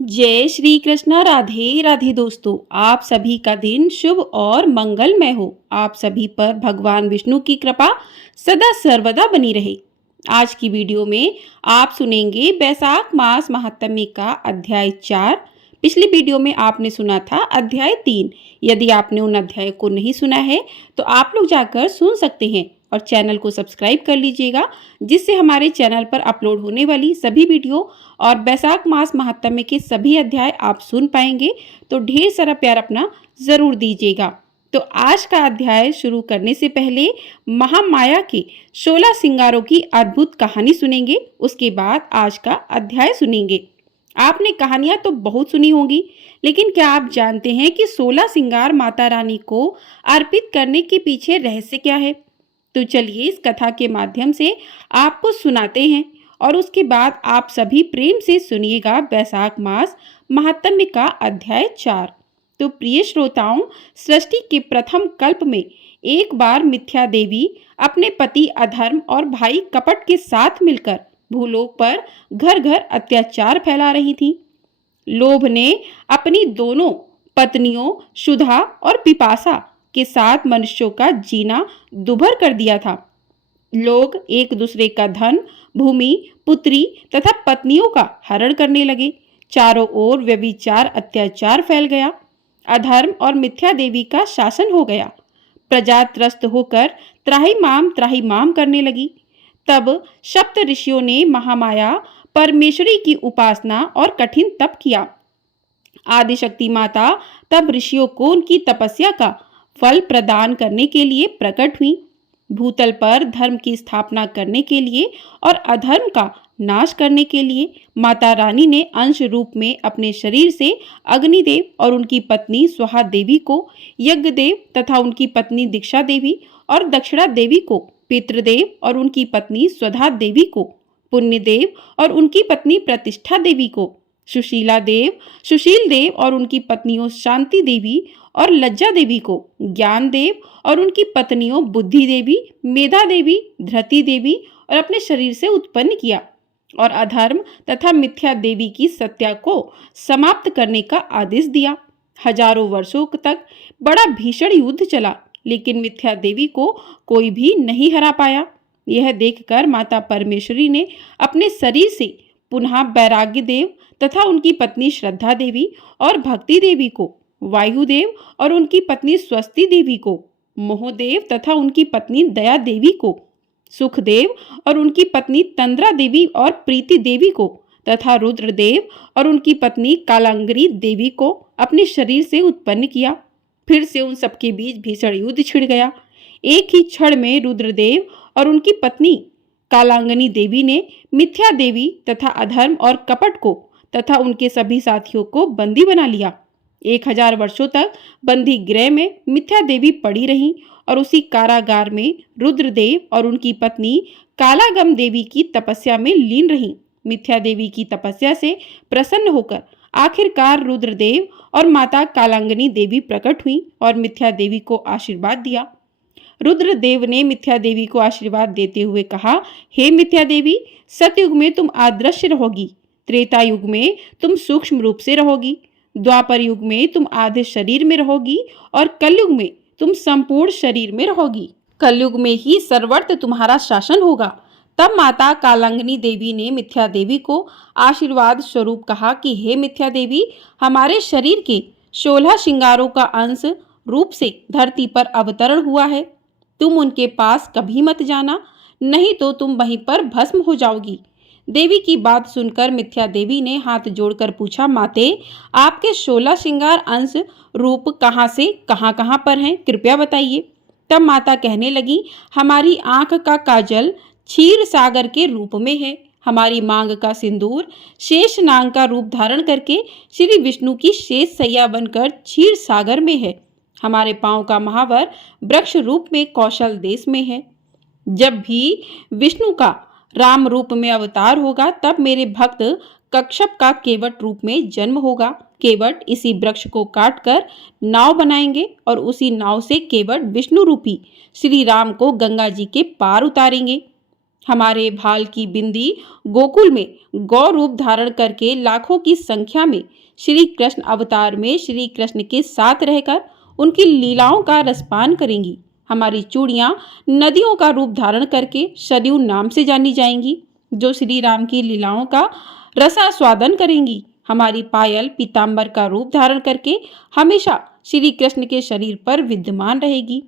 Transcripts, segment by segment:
जय श्री कृष्णा। राधे राधे दोस्तों, आप सभी का दिन शुभ और मंगलमय हो। आप सभी पर भगवान विष्णु की कृपा सदा सर्वदा बनी रहे। आज की वीडियो में आप सुनेंगे बैसाख मास महात्म्य का अध्याय 4। पिछली वीडियो में आपने सुना था अध्याय 3। यदि आपने उन अध्याय को नहीं सुना है तो आप लोग जाकर सुन सकते हैं और चैनल को सब्सक्राइब कर लीजिएगा, जिससे हमारे चैनल पर अपलोड होने वाली सभी वीडियो और बैसाख मास महात्म्य के सभी अध्याय आप सुन पाएंगे। तो ढेर सारा प्यार अपना जरूर दीजिएगा। तो आज का अध्याय शुरू करने से पहले महामाया के 16 श्रृंगारों की अद्भुत कहानी सुनेंगे। उसके बाद आज का अध्याय सुनेंगे। आपने कहानियां तो बहुत सुनी होंगी, लेकिन क्या आप जानते हैं कि 16 श्रृंगार माता रानी को अर्पित करने के पीछे रहस्य क्या है? तो चलिए इस कथा के माध्यम से आपको सुनाते हैं और उसके बाद आप सभी प्रेम से सुनिएगा बैसाख मास महात्म्य का अध्याय 4। तो प्रिय श्रोताओं, सृष्टि के प्रथम कल्प में एक बार मिथ्या देवी अपने पति अधर्म और भाई कपट के साथ मिलकर भूलोक पर घर घर अत्याचार फैला रही थी। लोभ ने अपनी दोनों पत्नियों सुधा और पिपासा के साथ मनुष्यों का जीना दुभर कर दिया था। लोग एक दूसरे का धन, भूमि, पुत्री तथा पत्नियों का हरण करने लगे। चारों ओर व्यभिचार अत्याचार फैल गया। अधर्म और मिथ्या देवी का शासन हो गया। प्रजा त्रस्त होकर त्राहिमाम करने लगी। तब सप्त ऋषियों ने महामाया परमेश्वरी की उपासना और कठिन तप किया। आदिशक्ति माता तब ऋषियों को उनकी तपस्या का फल प्रदान करने के लिए प्रकट हुई। भूतल पर धर्म की स्थापना करने के लिए और अधर्म का नाश करने के लिए माता रानी ने अंश रूप में अपने शरीर से अग्निदेव और उनकी पत्नी स्वाहा देवी को, यज्ञदेव तथा उनकी पत्नी दीक्षा देवी और दक्षिणा देवी को, पितृदेव और उनकी पत्नी स्वधा देवी को, पुण्यदेव और उनकी पत्नी प्रतिष्ठा देवी को, सुशील देव और उनकी पत्नियों शांति देवी और लज्जा देवी को, ज्ञान देव और उनकी पत्नियों बुद्धि देवी, मेधा देवी, धृति देवी और अपने शरीर से उत्पन्न किया और अधर्म तथा मिथ्या देवी की सत्या को समाप्त करने का आदेश दिया। हजारों वर्षों तक बड़ा भीषण युद्ध चला, लेकिन मिथ्या देवी को कोई भी नहीं हरा पाया। यह देखकर माता परमेश्वरी ने अपने शरीर से पुनः वैराग्य देव तथा उनकी पत्नी श्रद्धा देवी और भक्ति देवी को, वायुदेव और उनकी पत्नी स्वस्ति देवी को, मोहदेव तथा उनकी पत्नी दया देवी को, सुखदेव और उनकी पत्नी तंद्रा देवी और प्रीति देवी को तथा रुद्रदेव और उनकी पत्नी कालांगरी देवी को अपने शरीर से उत्पन्न किया। फिर से उन सबके बीच भीषण युद्ध छिड़ गया। एक ही क्षण में रुद्रदेव और उनकी पत्नी कालांगनी देवी ने मिथ्या देवी तथा अधर्म और कपट को तथा उनके सभी साथियों को बंदी बना लिया। 1000 वर्षों तक बंदी गृह में मिथ्या देवी पड़ी रहीं और उसी कारागार में रुद्रदेव और उनकी पत्नी कालागम देवी की तपस्या में लीन रहीं। मिथ्या देवी की तपस्या से प्रसन्न होकर आखिरकार रुद्रदेव और माता कालांगनी देवी प्रकट हुई और मिथ्या देवी को आशीर्वाद दिया। रुद्रदेव ने मिथ्या देवी को आशीर्वाद देते हुए कहा, हे मिथ्या देवी, सतयुग में तुम अदृश्य रहोगी, त्रेता युग में तुम सूक्ष्म रूप से रहोगी, द्वापर युग में तुम आधे शरीर में रहोगी और कलयुग में तुम संपूर्ण शरीर में रहोगी। कलयुग में ही सर्वत्र तुम्हारा शासन होगा। तब माता कालांगनी देवी ने मिथ्या देवी को आशीर्वाद स्वरूप कहा कि हे मिथ्या देवी, हमारे शरीर के 16 श्रृंगारों का अंश रूप से धरती पर अवतरण हुआ है। तुम उनके पास कभी मत जाना, नहीं तो तुम वहीं पर भस्म हो जाओगी। देवी की बात सुनकर मिथ्या देवी ने हाथ जोड़कर पूछा, माते, आपके 16 श्रृंगार अंश रूप कहाँ से कहाँ पर हैं, कृपया बताइए। तब माता कहने लगी, हमारी आंख का काजल क्षीर सागर के रूप में है, हमारी मांग का सिंदूर शेष नाग का रूप धारण करके श्री विष्णु की शेष सैया बनकर क्षीर सागर में है, हमारे पांव का महावर वृक्ष रूप में कौशल देश में है। जब भी विष्णु का राम रूप में अवतार होगा तब मेरे भक्त कश्यप का केवट रूप में जन्म होगा। केवट इसी वृक्ष को काटकर नाव बनाएंगे और उसी नाव से केवट विष्णु रूपी श्री राम को गंगा जी के पार उतारेंगे। हमारे भाल की बिंदी गोकुल में गौ रूप धारण करके लाखों की संख्या में श्री कृष्ण अवतार में श्री कृष्ण के साथ रहकर उनकी लीलाओं का रसपान करेंगी। हमारी चूड़ियां नदियों का रूप धारण करके सरयू नाम से जानी जाएंगी, जो श्री राम की लीलाओं का रसास्वादन करेंगी। हमारी पायल पीतांबर का रूप धारण करके हमेशा श्री कृष्ण के शरीर पर विद्यमान रहेगी।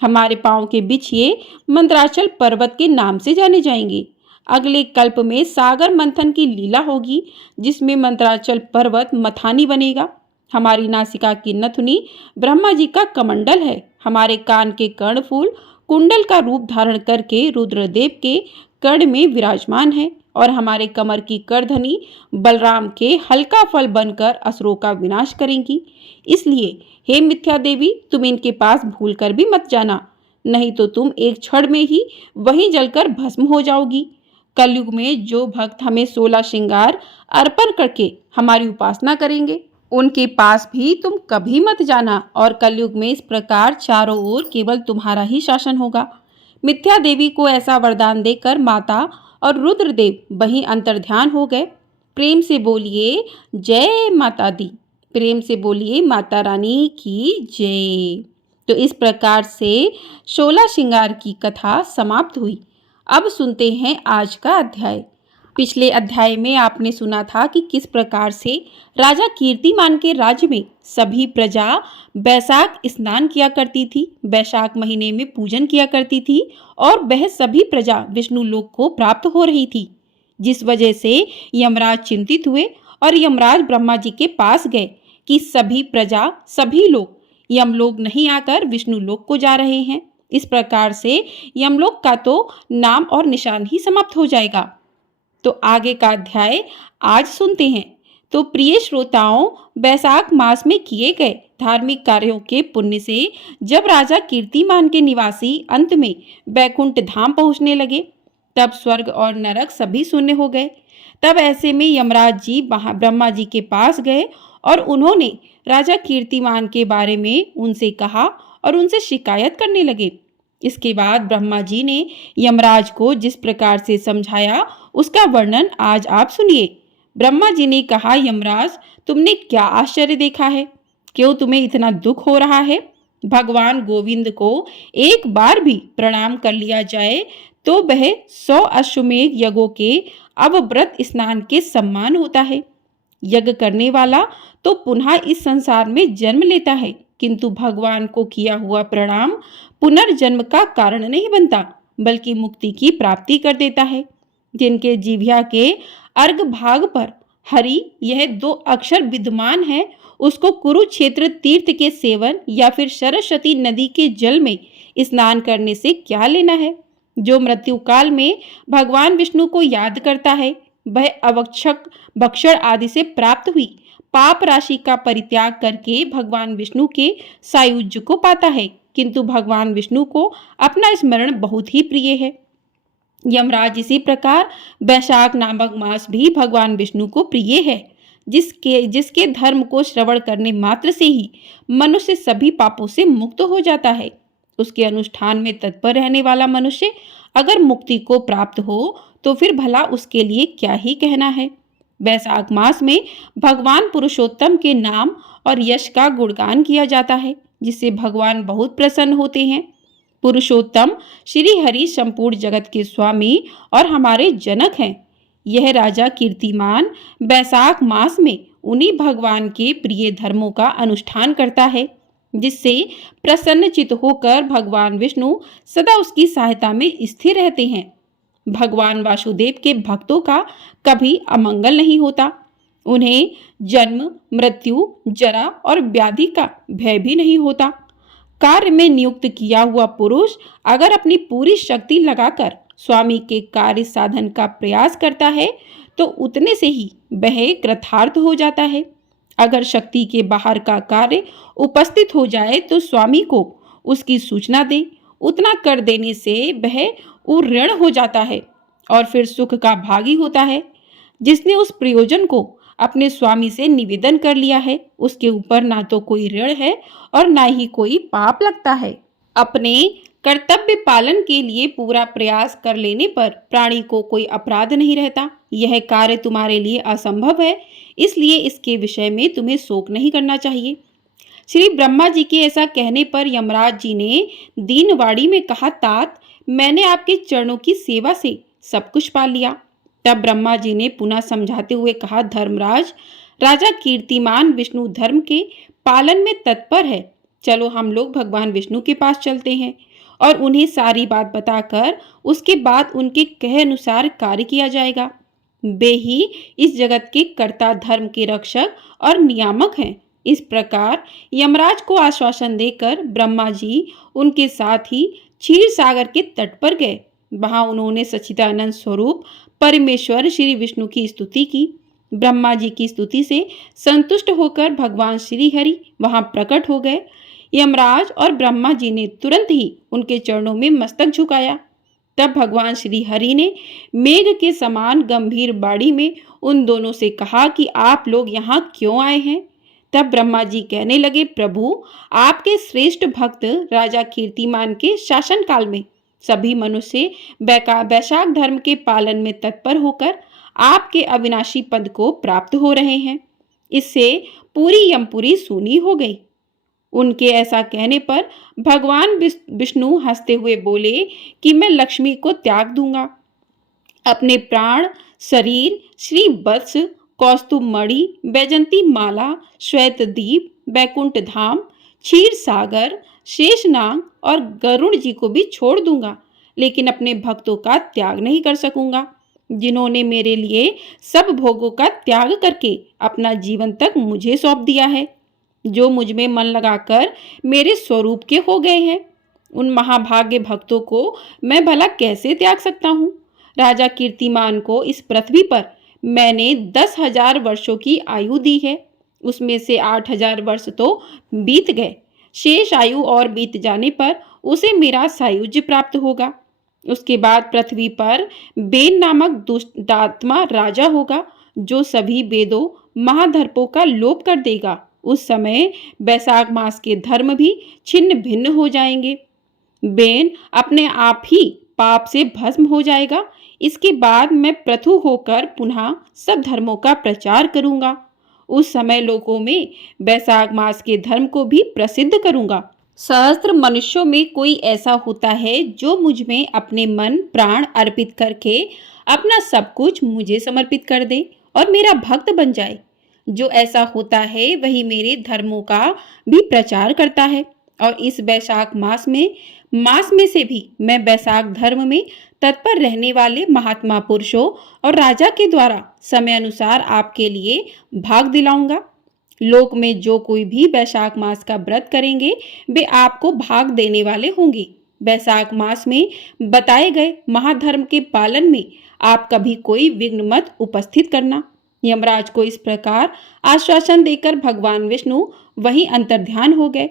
हमारे पांव के बिछिए मंदराचल पर्वत के नाम से जाने जाएंगे। अगले कल्प में सागर मंथन की लीला होगी, जिसमें मंदराचल पर्वत मथानी बनेगा। हमारी नासिका की नथुनी ब्रह्मा जी का कमंडल है। हमारे कान के कर्णफूल कुंडल का रूप धारण करके रुद्रदेव के कर्ण में विराजमान है और हमारे कमर की करधनी बलराम के हल्का फल बनकर असुरों का विनाश करेंगी। इसलिए हे मिथ्या देवी, तुम इनके पास भूलकर भी मत जाना, नहीं तो तुम एक क्षण में ही वहीं जलकर भस्म हो जाओगी। कलयुग में जो भक्त हमें 16 श्रृंगार अर्पण करके हमारी उपासना करेंगे, उनके पास भी तुम कभी मत जाना और कलयुग में इस प्रकार चारों ओर केवल तुम्हारा ही शासन होगा। मिथ्या देवी को ऐसा वरदान देकर माता और रुद्रदेव वहीं अंतर्ध्यान हो गए। प्रेम से बोलिए जय माता दी, प्रेम से बोलिए माता रानी की जय। तो इस प्रकार से 16 श्रृंगार की कथा समाप्त हुई। अब सुनते हैं आज का अध्याय। पिछले अध्याय में आपने सुना था कि किस प्रकार से राजा कीर्तिमान के राज्य में सभी प्रजा बैसाख स्नान किया करती थी, बैसाख महीने में पूजन किया करती थी और वह सभी प्रजा विष्णु लोक को प्राप्त हो रही थी, जिस वजह से यमराज चिंतित हुए और यमराज ब्रह्मा जी के पास गए कि सभी प्रजा सभी लोग यमलोक नहीं आकर विष्णु लोक को जा रहे हैं। इस प्रकार से यमलोक का तो नाम और निशान ही समाप्त हो जाएगा। तो आगे का अध्याय आज सुनते हैं। तो प्रिय श्रोताओं, बैसाख मास में किए गए धार्मिक कार्यों के पुण्य से जब राजा कीर्तिमान के निवासी अंत में बैकुंठ धाम पहुंचने लगे, तब स्वर्ग और नरक सभी शून्य हो गए। तब ऐसे में यमराज जी ब्रह्मा जी के पास गए और उन्होंने राजा कीर्तिमान के बारे में उनसे कहा और उनसे शिकायत करने लगे। इसके बाद ब्रह्मा जी ने यमराज को जिस प्रकार से समझाया उसका वर्णन आज आप सुनिए। ब्रह्मा जी ने कहा, यमराज, तुमने क्या आश्चर्य देखा है? क्यों तुम्हें इतना दुख हो रहा है? भगवान गोविंद को एक बार भी प्रणाम कर लिया जाए तो वह 100 अश्वमेध यज्ञों के अवव्रत स्नान के सम्मान होता है। यज्ञ करने वाला तो पुनः इस संसार में जन्म लेता है, किंतु भगवान को किया हुआ प्रणाम पुनर्जन्म का कारण नहीं बनता, बल्कि मुक्ति की प्राप्ति कर देता है। जिनके जिह्वा के अर्घ भाग पर हरि यह 2 अक्षर विद्यमान है, उसको कुरुक्षेत्र तीर्थ के सेवन या फिर सरस्वती नदी के जल में स्नान करने से क्या लेना है। जो मृत्यु काल में भगवान विष्णु को याद करता है, वह अवक्षक भक्षण आदि से प्राप्त हुई पाप राशि का परित्याग करके भगवान विष्णु के सायुज्य को पाता है, किंतु भगवान विष्णु को अपना स्मरण बहुत ही प्रिय है। यमराज इसी प्रकार बैसाख नामक मास भी भगवान विष्णु को प्रिय है, जिसके धर्म को श्रवण करने मात्र से ही मनुष्य सभी पापों से मुक्त हो जाता है। उसके अनुष्ठान में तत्पर रहने वाला मनुष्य अगर मुक्ति को प्राप्त हो तो फिर भला उसके लिए क्या ही कहना है। बैसाख मास में भगवान पुरुषोत्तम के नाम और यश का गुणगान किया जाता है, जिससे भगवान बहुत प्रसन्न होते हैं। पुरुषोत्तम श्री हरि संपूर्ण जगत के स्वामी और हमारे जनक हैं। यह राजा कीर्तिमान बैसाख मास में उन्हीं भगवान के प्रिय धर्मों का अनुष्ठान करता है, जिससे प्रसन्नचित होकर भगवान विष्णु सदा उसकी सहायता में स्थिर रहते हैं। भगवान वासुदेव के भक्तों का कभी अमंगल नहीं होता। उन्हें जन्म, मृत्यु, जरा और व्याधि का भय भी नहीं होता। कार्य में नियुक्त किया हुआ पुरुष अगर अपनी पूरी शक्ति लगाकर स्वामी के कार्य साधन का प्रयास करता है तो उतने से ही वह कृतार्थ हो जाता है। अगर शक्ति के बाहर का कार्य उपस्थित हो जाए तो स्वामी को उसकी सूचना दे, उतना कर देने से वह ऋण हो जाता है और फिर सुख का भागी होता है। जिसने उस प्रयोजन को अपने स्वामी से निवेदन कर लिया है, उसके ऊपर ना तो कोई ऋण है और ना ही कोई पाप लगता है। अपने कर्तव्य पालन के लिए पूरा प्रयास कर लेने पर प्राणी को कोई अपराध नहीं रहता। यह कार्य तुम्हारे लिए असंभव है, इसलिए इसके विषय में तुम्हें शोक नहीं करना चाहिए। श्री ब्रह्मा जी के ऐसा कहने पर यमराज जी ने दीनवाणी में कहा, तात, मैंने आपके चरणों की सेवा से सब कुछ पा लिया। तब ब्रह्मा जी ने पुनः समझाते हुए कहा, धर्मराज, राजा कीर्तिमान विष्णु धर्म के पालन में तत्पर है। चलो हम लोग भगवान विष्णु के पास चलते हैं और उन्हें सारी बात बताकर उसके बाद उनके कहे अनुसार कार्य किया जाएगा। वे ही इस जगत के कर्ता, धर्म के रक्षक और नियामक हैं। इस प्रकार यमराज को आश्वासन देकर ब्रह्मा जी उनके साथ ही क्षीर सागर के तट पर गए। वहां उन्होंने सच्चिदानंद स्वरूप परमेश्वर श्री विष्णु की स्तुति की। ब्रह्मा जी की स्तुति से संतुष्ट होकर भगवान श्री हरि वहां प्रकट हो गए। यमराज और ब्रह्मा जी ने तुरंत ही उनके चरणों में मस्तक झुकाया। तब भगवान श्री हरि ने मेघ के समान गंभीर बाणी में उन दोनों से कहा कि आप लोग यहाँ क्यों आए हैं। तब ब्रह्मा जी कहने लगे, प्रभु, आपके श्रेष्ठ भक्त राजा कीर्तिमान के शासन काल में सभी मनुष्य वैशाख धर्म के पालन में तत्पर होकर आपके अविनाशी पद को प्राप्त हो रहे हैं। इससे पूरी यमपुरी सूनी हो गई। उनके ऐसा कहने पर भगवान विष्णु हंसते हुए बोले कि मैं लक्ष्मी को त्याग दूंगा। अपने प्राण, शरीर, श्री वत्स, कौस्तुभ मणि, वैजंती माला, श्वेत दीप, बैकुंठ धाम, क्षीर सागर, शेषनाग और गरुण जी को भी छोड़ दूंगा, लेकिन अपने भक्तों का त्याग नहीं कर सकूंगा, जिन्होंने मेरे लिए सब भोगों का त्याग करके अपना जीवन तक मुझे सौंप दिया है, जो मुझ में मन लगाकर मेरे स्वरूप के हो गए हैं। उन महाभाग्य भक्तों को मैं भला कैसे त्याग सकता हूँ। राजा कीर्तिमान को इस पृथ्वी पर मैंने 10,000 वर्षों की आयु दी है, उसमें से 8,000 वर्ष तो बीत गए। शेष आयु और बीत जाने पर उसे मेरा सायुज्य प्राप्त होगा। उसके बाद पृथ्वी पर बेन नामक दुष्टात्मा राजा होगा, जो सभी वेदों महाधर्पों का लोप कर देगा। उस समय वैशाख मास के धर्म भी छिन्न भिन्न हो जाएंगे। बेन अपने आप ही पाप से भस्म हो जाएगा। इसके बाद मैं पृथु होकर पुनः सब धर्मों का प्रचार करूंगा। उस समय लोगों में वैशाख मास के धर्म को भी प्रसिद्ध करूंगा। सहस्त्र मनुष्यों में कोई ऐसा होता है जो मुझ में अपने मन प्राण अर्पित करके अपना सब कुछ मुझे समर्पित कर दे और मेरा भक्त बन जाए। जो ऐसा होता है वही मेरे धर्मों का भी प्रचार करता है। और इस वैशाख मास में से भी मैं वैशाख धर्म में तत्पर रहने वाले महात्मा पुरुषों और राजा के द्वारा समय अनुसार आपके लिए भाग दिलाऊंगा। लोक में जो कोई भी वैशाख मास का व्रत करेंगे वे आपको भाग देने वाले होंगे। वैशाख मास में बताए गए महाधर्म के पालन में आप कभी कोई विघ्न मत उपस्थित करना। यमराज को इस प्रकार आश्वासन देकर भगवान विष्णु वहीं अंतर्ध्यान हो गए।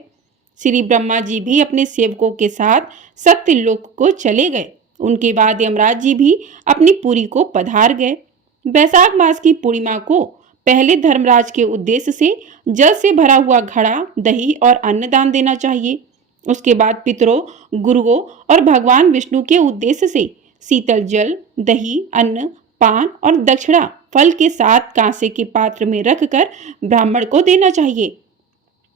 श्री ब्रह्मा जी भी अपने सेवकों के साथ सत्यलोक को चले गए। उनके बाद यमराज जी भी अपनी पुरी को पधार गए। वैशाख मास की पूर्णिमा को पहले धर्मराज के उद्देश्य से जल से भरा हुआ घड़ा, दही और अन्न दान देना चाहिए। उसके बाद पितरों, गुरुओं और भगवान विष्णु के उद्देश्य से शीतल जल, दही, अन्न, पान और दक्षिणा फल के साथ कांसे के पात्र में रखकर ब्राह्मण को देना चाहिए।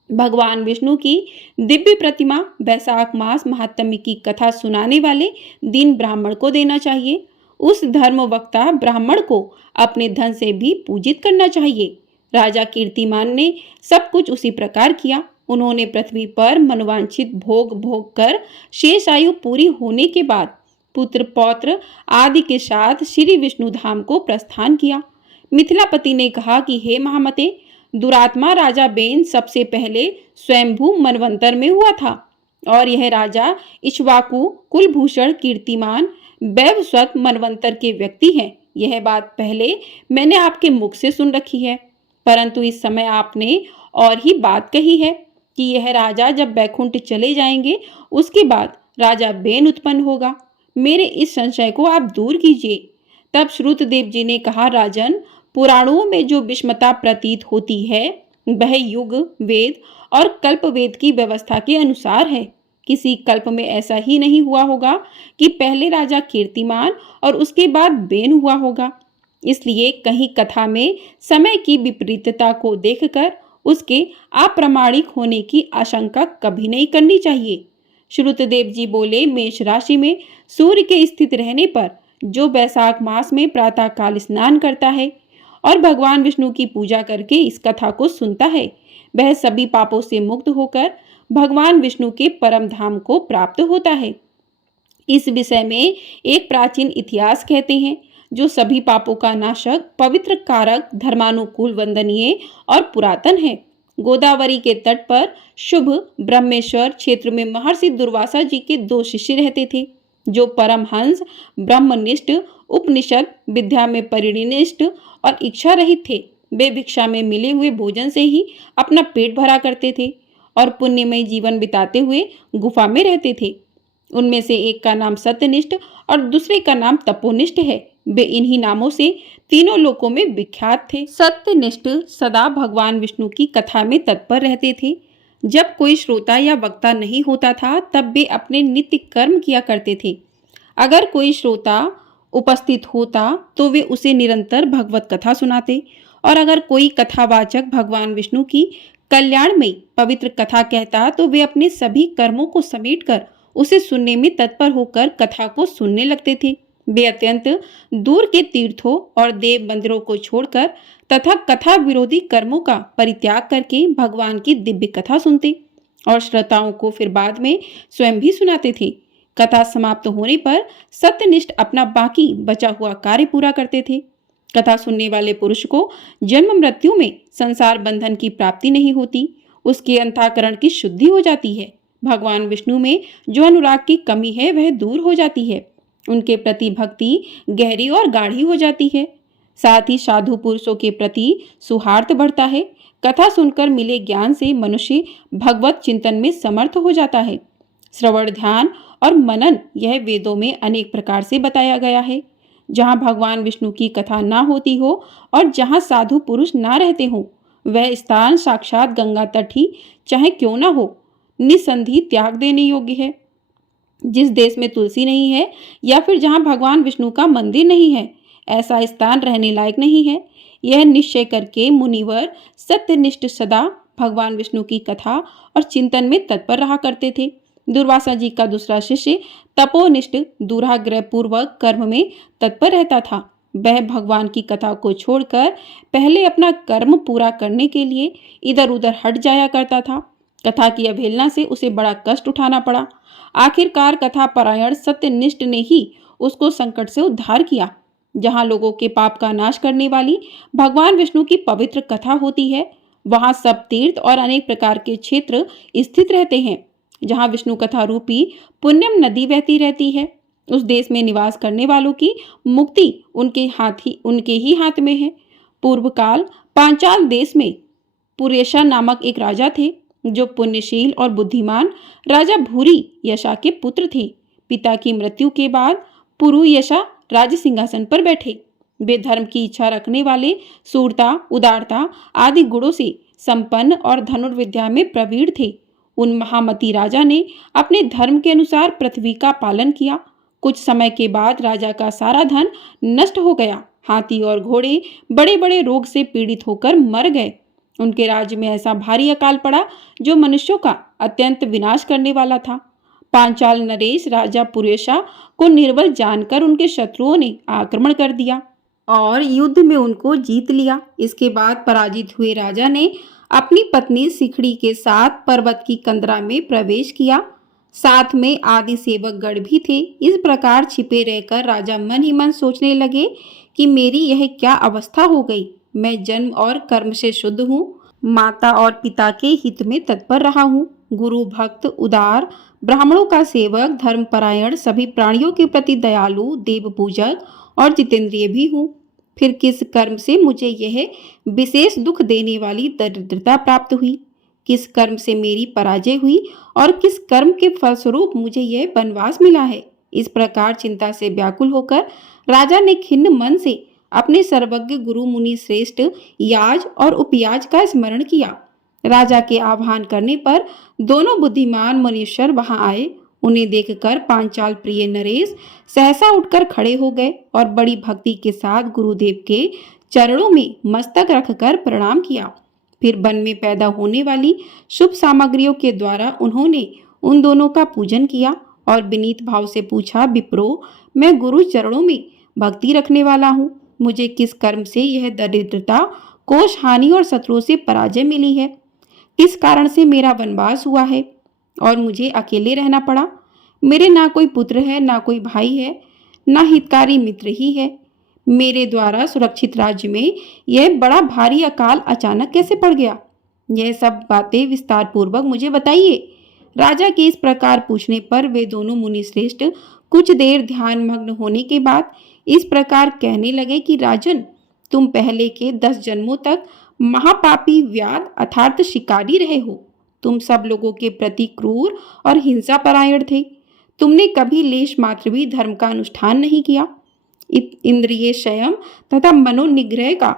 भगवान विष्णु की दिव्य प्रतिमा वैशाख मास महात्म्य की कथा सुनाने वाले दिन ब्राह्मण को देना चाहिए। उस धर्म वक्ता ब्राह्मण को अपने धन से भी पूजित करना चाहिए। राजा कीर्तिमान ने सब कुछ उसी प्रकार किया। उन्होंने पृथ्वी पर मनोवांछित भोग कर शेष आयु पूरी होने के बाद पुत्र पौत्र आदि के साथ श्री विष्णु धाम को प्रस्थान किया। मिथिलापति ने कहा कि हे महामते, दुरात्मा राजा बेन सबसे पहले स्वयंभू मनवंतर में हुआ था और यह राजा इक्ष्वाकु कुलभूषण कीर्तिमान वैवस्वत मनवंतर के व्यक्ति हैं। यह बात पहले मैंने आपके मुख से सुन रखी है, परंतु इस समय आपने और ही बात कही है कि यह राजा जब बैकुंठ चले जाएंगे उसके बाद राजा बेन उत्पन्न होगा। मेरे इस संशय को आप दूर कीजिए। तब श्रुतदेव जी ने कहा, राजन, पुराणों में जो विषमता प्रतीत होती है वह युग, वेद और कल्प वेद की व्यवस्था के अनुसार है। किसी कल्प में ऐसा ही नहीं हुआ होगा कि पहले राजा कीर्तिमान और उसके बाद बेन हुआ होगा। इसलिए कहीं कथा में समय की विपरीतता को देखकर उसके अप्रामाणिक होने की आशंका कभी नहीं करनी चाहिए। श्रुतदेव जी बोले, मेष राशि में सूर्य के स्थित रहने पर जो वैशाख मास में प्रातः काल स्नान करता है और भगवान विष्णु की पूजा करके इस कथा को सुनता है, वह सभी पापों से मुक्त होकर भगवान विष्णु के परम धाम को प्राप्त होता है। इस विषय में एक प्राचीन इतिहास कहते हैं, जो सभी पापों का नाशक, पवित्र, कारक, धर्मानुकूल, वंदनीय और पुरातन है। गोदावरी के तट पर शुभ ब्रह्मेश्वर क्षेत्र में महर्षि दुर्वासा जी के 2 शिष्य रहते थे, जो परमहंस, ब्रह्मनिष्ठ, उपनिषद विद्या में परिनिष्ठ और इच्छा रहित थे। वे भिक्षा में मिले हुए भोजन से ही अपना पेट भरा करते थे और पुण्यमय जीवन बिताते हुए गुफा में रहते थे। उनमें से एक का नाम सत्यनिष्ठ और दूसरे का नाम तपोनिष्ठ है। वे इन्हीं नामों से तीनों लोकों में विख्यात थे। सत्यनिष्ठ सदा भगवान विष्णु की कथा में तत्पर रहते थे। जब कोई श्रोता या वक्ता नहीं होता था, तब वे अपने नित्य कर्म किया करते थे। अगर कोई श्रोता उपस्थित होता तो वे उसे निरंतर भगवत कथा सुनाते, और अगर कोई कथावाचक भगवान विष्णु की कल्याणमयी पवित्र कथा कहता तो वे अपने सभी कर्मों को समेटकर उसे सुनने में तत्पर होकर कथा को सुनने लगते थे। वे अत्यंत दूर के तीर्थों और देव मंदिरों को छोड़कर तथा कथा विरोधी कर्मों का परित्याग करके भगवान की दिव्य कथा सुनते और श्रोताओं को फिर बाद में स्वयं भी सुनाते थे। कथा समाप्त होने पर सत्यनिष्ठ अपना बाकी बचा हुआ कार्य पूरा करते थे। कथा सुनने वाले पुरुष को जन्म मृत्यु में संसार बंधन की प्राप्ति नहीं होती, उसके अंतःकरण की शुद्धि हो जाती है। भगवान विष्णु में जो अनुराग की कमी है वह दूर हो जाती है, उनके प्रति भक्ति गहरी और गाढ़ी हो जाती है। साथ ही साधु पुरुषों के प्रति सौहार्द बढ़ता है। कथा सुनकर मिले ज्ञान से मनुष्य भगवत चिंतन में समर्थ हो जाता है। श्रवण, ध्यान और मनन यह वेदों में अनेक प्रकार से बताया गया है। जहाँ भगवान विष्णु की कथा ना होती हो और जहाँ साधु पुरुष ना रहते हो, वह स्थान साक्षात गंगा तट ही चाहे क्यों ना हो, निसंधि त्याग देने योग्य है। जिस देश में तुलसी नहीं है या फिर जहाँ भगवान विष्णु का मंदिर नहीं है, ऐसा स्थान रहने लायक नहीं है। यह निश्चय करके मुनिवर सत्यनिष्ठ सदा भगवान विष्णु की कथा और चिंतन में तत्पर रहा करते थे। दुर्वासा जी का दूसरा शिष्य तपोनिष्ठ दुराग्रह पूर्वक कर्म में तत्पर रहता था। वह भगवान की कथा को छोड़कर पहले अपना कर्म पूरा करने के लिए इधर उधर हट जाया करता था। कथा की अवहेलना से उसे बड़ा कष्ट उठाना पड़ा। आखिरकार कथा परायण सत्यनिष्ठ ने ही उसको संकट से उद्धार किया। जहाँ लोगों के पाप का नाश करने वाली भगवान विष्णु की पवित्र कथा होती है, वहाँ सब तीर्थ और अनेक प्रकार के क्षेत्र स्थित रहते हैं। जहाँ विष्णु कथा रूपी पुण्यम नदी बहती रहती है, उस देश में निवास करने वालों की मुक्ति उनके ही हाथ में है। पूर्व काल पांचाल देश में पुरेशा नामक एक राजा थे, जो पुण्यशील और बुद्धिमान राजा भूरी यशा के पुत्र थे। पिता की मृत्यु के बाद पुरु यशा राज सिंहासन पर बैठे। वे धर्म की इच्छा रखने वाले, सूरता, उदारता आदि गुणों से संपन्न और धनुर्विद्या में प्रवीण थे। उन महामती राजा ने अपने धर्म के अनुसार पृथ्वी का पालन किया। कुछ समय के बाद राजा का सारा धन नष्ट हो गया। हाथी और घोड़े बड़े बड़े रोग से पीड़ित होकर मर गए। उनके राज्य में ऐसा भारी अकाल पड़ा जो मनुष्यों का अत्यंत विनाश करने वाला था। पांचाल नरेश राजा पुरेशा को निर्बल जानकर उनके शत्रुओं ने आक्रमण कर दिया और युद्ध में उनको जीत लिया। इसके बाद पराजित हुए राजा ने अपनी पत्नी सिखड़ी के साथ पर्वत की कंदरा में प्रवेश किया। साथ में आदि सेवक गण भी थे। इस प्रकार छिपे रहकर राजा मन ही मन सोचने लगे कि मेरी यह क्या अवस्था हो गई। मैं जन्म और कर्म से शुद्ध हूँ, माता और पिता के हित में तत्पर रहा हूँ, गुरु भक्त, उदार, ब्राह्मणों का सेवक, धर्मपरायण, सभी प्राणियों के प्रति दयालु, देव पूजक और जितेंद्रिय भी हूँ। फिर किस कर्म से मुझे यह विशेष दुख देने वाली दरिद्रता प्राप्त हुई? किस कर्म से मेरी पराजय हुई और किस कर्म के फलस्वरूप मुझे यह वनवास मिला है? इस प्रकार चिंता से व्याकुल होकर राजा ने खिन्न मन से अपने सर्वज्ञ गुरु मुनि श्रेष्ठ याज और उपयाज का स्मरण किया। राजा के आह्वान करने पर दोनों बुद्धिमान मुनीश्वर वहां आए। उन्हें देखकर पांचाल प्रिय नरेश सहसा उठकर खड़े हो गए और बड़ी भक्ति के साथ गुरुदेव के चरणों में मस्तक रखकर प्रणाम किया। फिर वन में पैदा होने वाली शुभ सामग्रियों के द्वारा उन्होंने उन दोनों का पूजन किया और विनीत भाव से पूछा, विप्रो, मैं गुरु चरणों में भक्ति रखने वाला हूँ। मुझे किस कर्म से यह दरिद्रता, कोष हानि और शत्रुओं से पराजय मिली है? किस कारण से मेरा वनवास हुआ है और मुझे अकेले रहना पड़ा? मेरे ना कोई पुत्र है, ना कोई भाई है, ना हितकारी मित्र ही है। मेरे द्वारा सुरक्षित राज्य में यह बड़ा भारी अकाल अचानक कैसे पड़ गया? यह सब बातें विस्तार पूर्वक मुझे बताइए। राजा के इस प्रकार पूछने पर वे दोनों मुनि श्रेष्ठ कुछ देर ध्यान मग्न होने के बाद इस प्रकार कहने लगे कि राजन, तुम पहले के 10 जन्मों तक महापापी व्याध अर्थात शिकारी रहे हो। तुम सब लोगों के प्रति क्रूर और हिंसा परायण थे। तुमने कभी लेश मात्र भी धर्म का अनुष्ठान नहीं किया। इंद्रिय संयम तथा मनोनिग्रह का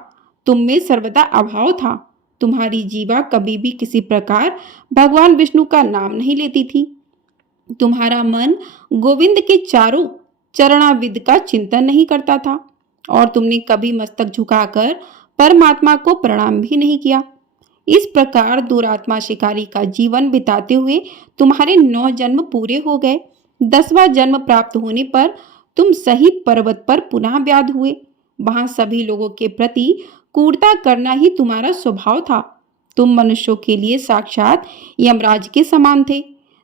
तुम में सर्वदा अभाव था। तुम्हारी जीवा कभी भी किसी प्रकार भगवान विष्णु का नाम नहीं लेती थी। तुम्हारा मन गोविंद के चारों चरणाविद का चिंतन नहीं करता था और तुमने कभी मस्तक झुकाकर परमात्मा को प्रणाम भी नहीं किया। इस प्रकार दुरात्मा शिकारी का जीवन बिताते हुए तुम्हारे 9 जन्म पूरे हो गए। 10वां जन्म प्राप्त होने पर तुम सही पर्वत पर पुनः व्याध हुए। वहां सभी लोगों के प्रति क्रूरता करना ही तुम्हारा स्वभाव था। तुम मनुष्यों के लिए साक्षात यमराज के समान थे।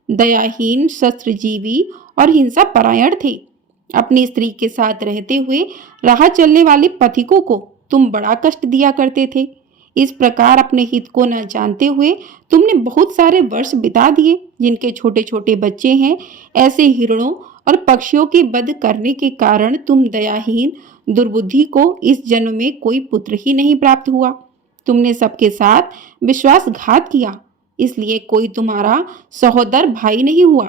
दयाहीन, शस्त्रजीवी और हिंसा परायण थे। अपनी स्त्री के साथ रहते हुए राह चलने वाले पथिकों को तुम बड़ा कष्ट दिया करते थे। इस प्रकार अपने हित को न जानते हुए तुमने बहुत सारे वर्ष बिता दिए। जिनके छोटे छोटे बच्चे हैं, ऐसे हिरणों और पक्षियों के वध करने के कारण तुम दयाहीन दुर्बुद्धि को इस जन्म में कोई पुत्र ही नहीं प्राप्त हुआ। तुमने सबके साथ विश्वासघात किया, इसलिए कोई तुम्हारा सहोदर भाई नहीं हुआ।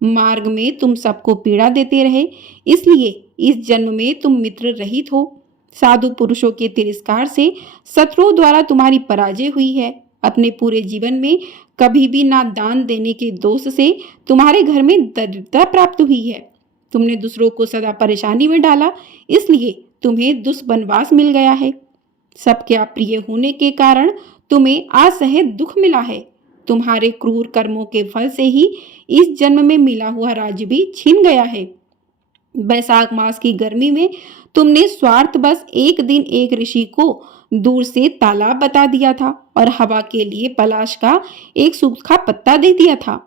मार्ग में तुम सबको पीड़ा देते रहे, इसलिए इस जन्म में तुम मित्र रहित हो। साधु पुरुषों के तिरस्कार से शत्रुओं द्वारा तुम्हारी पराजय हुई है। अपने पूरे जीवन में कभी भी ना दान देने के दोष से तुम्हारे घर में दरिद्रता प्राप्त हुई है। तुमने दूसरों को सदा परेशानी में डाला, इसलिए तुम्हें दुष्वनवास मिल गया है। सबके अप्रिय होने के कारण तुम्हें असह्य दुख मिला है। तुम्हारे क्रूर कर्मों के फल से ही इस जन्म में मिला हुआ राज्य भी छीन गया है। बैसाख मास की गर्मी में तुमने स्वार्थवश एक दिन एक ऋषि को दूर से तालाब बता दिया था और हवा के लिए पलाश का एक सूखा पत्ता दे दिया था।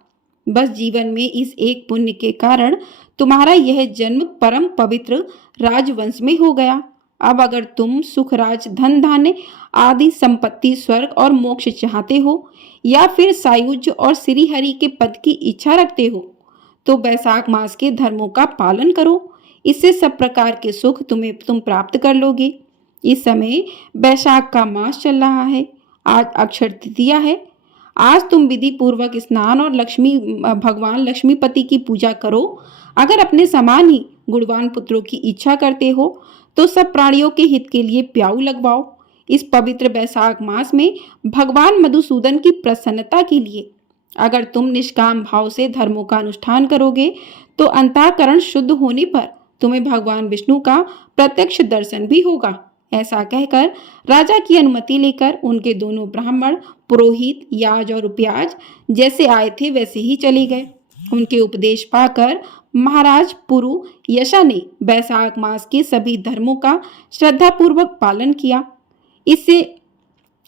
बस जीवन में इस एक पुण्य के कारण तुम्हारा यह जन्म परम पवित्र राजवंश में हो गया। अब अगर तुम सुख, राज, धन धान्य आदि संपत्ति, स्वर्ग और मोक्ष चाहते हो या फिर सायुज्य और श्री हरि के पद की इच्छा रखते हो तो बैसाख मास के धर्मों का पालन करो। इससे सब प्रकार के सुख तुम प्राप्त कर लोगे। इस समय बैसाख का मास चल रहा है। आज अक्षय तृतीया है। आज तुम विधि पूर्वक स्नान और भगवान लक्ष्मीपति की पूजा करो। अगर अपने समान ही गुणवान पुत्रों की इच्छा करते हो तो सब प्राणियों के हित के लिए प्याऊ लगवाओ। इस पवित्र बैसाख मास में भगवान मधुसूदन की प्रसन्नता के लिए अगर तुम निष्काम भाव से धर्मों का अनुष्ठान करोगे तो अंतःकरण शुद्ध होने पर तुम्हें भगवान विष्णु का प्रत्यक्ष दर्शन भी होगा। ऐसा कहकर राजा की अनुमति लेकर उनके दोनों ब्राह्मण, पुरोहित, याज और उपयाज जैसे आए थे वैसे ही चले गए। उनके उपदेश पाकर महाराज पुरु यशा ने बैसाख मास के सभी धर्मों का श्रद्धापूर्वक पालन किया। इससे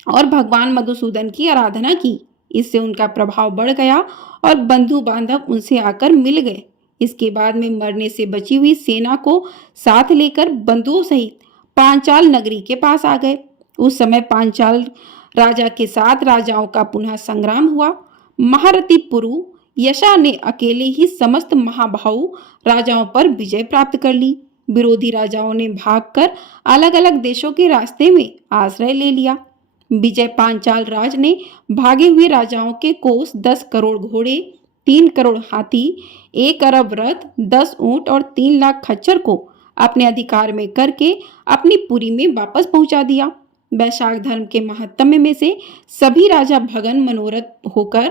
और भगवान मधुसूदन की आराधना की। इससे उनका प्रभाव बढ़ गया और बंधु बांधव उनसे आकर मिल गए। इसके बाद में मरने से बची हुई सेना को साथ लेकर बंधुओं सहित पांचाल नगरी के पास आ गए। उस समय पांचाल राजा के साथ राजाओं का पुनः संग्राम हुआ। महारथी पुरु यशा ने अकेले ही समस्त महाबाहु राजाओं पर विजय प्राप्त कर ली। विरोधी राजाओं ने भागकर अलग अलग देशों के रास्ते में आश्रय ले लिया। विजय पांचाल राज ने भागे हुए राजाओं के कोष 10 करोड़ घोड़े, 3 करोड़ हाथी, 1 अरब रथ, 10 ऊंट और 3 लाख खच्चर को अपने अधिकार में करके अपनी पुरी में वापस पहुंचा दिया। वैशाख धर्म के महात्म्य में से सभी राजा भगन मनोरथ होकर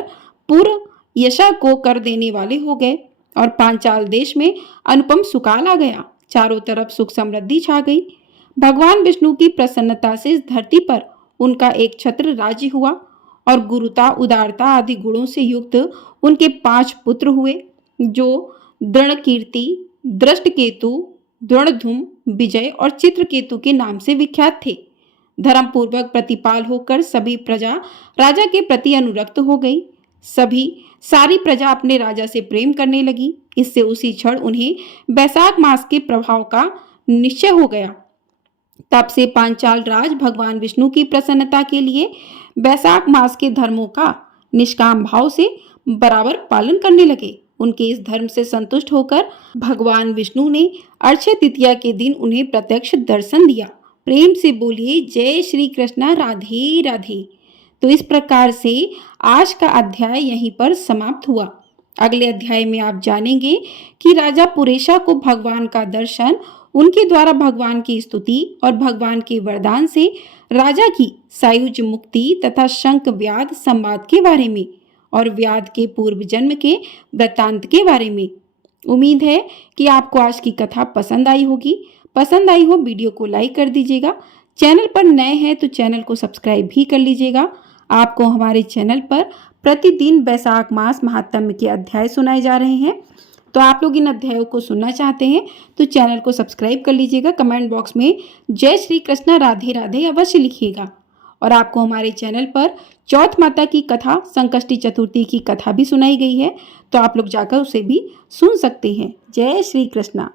पूर्व यशा को कर देने वाले हो गए और पांचाल देश में अनुपम सुकाल आ गया। चारों तरफ सुख समृद्धि छा गई। भगवान विष्णु की प्रसन्नता से इस धरती पर उनका एक छत्र राज्य हुआ और गुरुता, उदारता आदि गुणों से युक्त उनके 5 पुत्र हुए, जो दृढ़कीर्ति, दृष्टकेतु, द्रोणधूम, विजय और चित्रकेतु के नाम से विख्यात थे। धर्म पूर्वक प्रतिपाल होकर सभी प्रजा राजा के प्रति अनुरक्त हो गई। सारी प्रजा अपने राजा से प्रेम करने लगी। इससे उसी क्षण उन्हें वैशाख मास के प्रभाव का निश्चय हो गया। तब से पांचाल राज भगवान विष्णु की प्रसन्नता के लिए वैशाख मास के धर्मों का निष्काम भाव से बराबर पालन करने लगे। उनके इस धर्म से संतुष्ट होकर भगवान विष्णु ने अक्षय तृतीया के दिन उन्हें प्रत्यक्ष दर्शन दिया। प्रेम से बोलिए जय श्री कृष्णा, राधे राधे। तो इस प्रकार से आज का अध्याय यहीं पर समाप्त हुआ। अगले अध्याय में आप जानेंगे कि राजा पुरेशा को भगवान का दर्शन, उनके द्वारा भगवान की स्तुति और भगवान के वरदान से राजा की सायुज मुक्ति तथा शंख व्याध संवाद के बारे में और व्याध के पूर्व जन्म के वृत्तांत के बारे में। उम्मीद है कि आपको आज की कथा पसंद आई होगी। पसंद आई हो वीडियो को लाइक कर दीजिएगा। चैनल पर नए हैं तो चैनल को सब्सक्राइब भी कर लीजिएगा। आपको हमारे चैनल पर प्रतिदिन वैशाख मास महात्म्य के अध्याय सुनाए जा रहे हैं। तो आप लोग इन अध्यायों को सुनना चाहते हैं तो चैनल को सब्सक्राइब कर लीजिएगा। कमेंट बॉक्स में जय श्री कृष्णा, राधे राधे अवश्य लिखिएगा। और आपको हमारे चैनल पर चौथ माता की कथा, संकष्टी चतुर्थी की कथा भी सुनाई गई है, तो आप लोग जाकर उसे भी सुन सकते हैं। जय श्री कृष्णा।